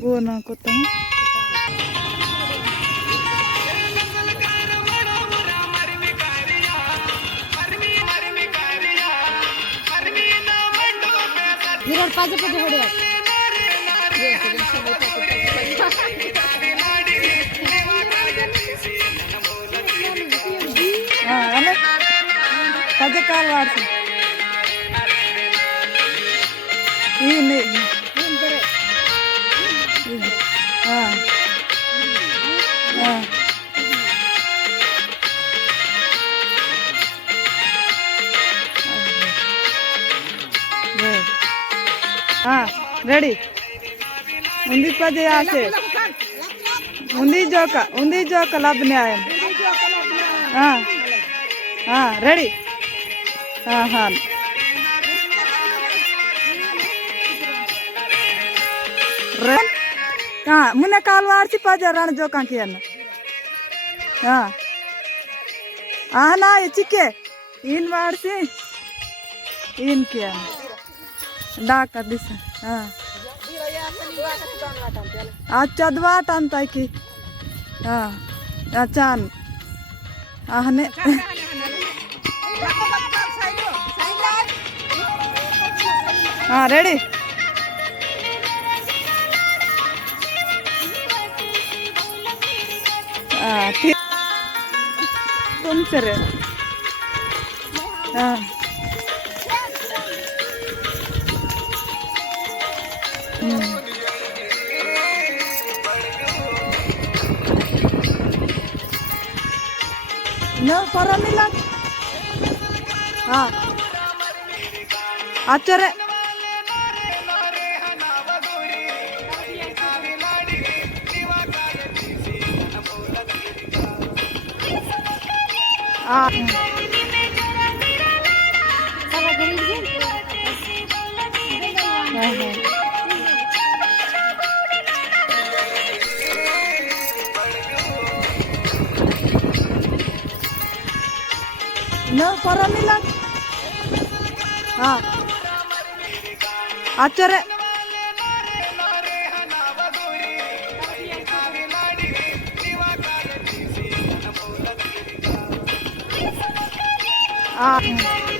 बोना कोता विराट पाजे पाजे होड्या अने ताजे काल वारसी ये नहीं हाँ हाँ हाँ रेडी उन्दी पजे आसे उन्दी जोका लबने आए हाँ हाँ रेडी हाँ हाँ हाँ मुन्ने काल वारसी पजे रण जोका कियन हाँ हाँ ना ये चिके इन वारसी इन कियन डाका दिस हाँ आज चदवाट अंता की हाँ चान आहने हाँ रेडी हाँ तुम सर हाँ न पर मिला हाँ आचरे हाँ न पर मिला हाँ आचरे हाँ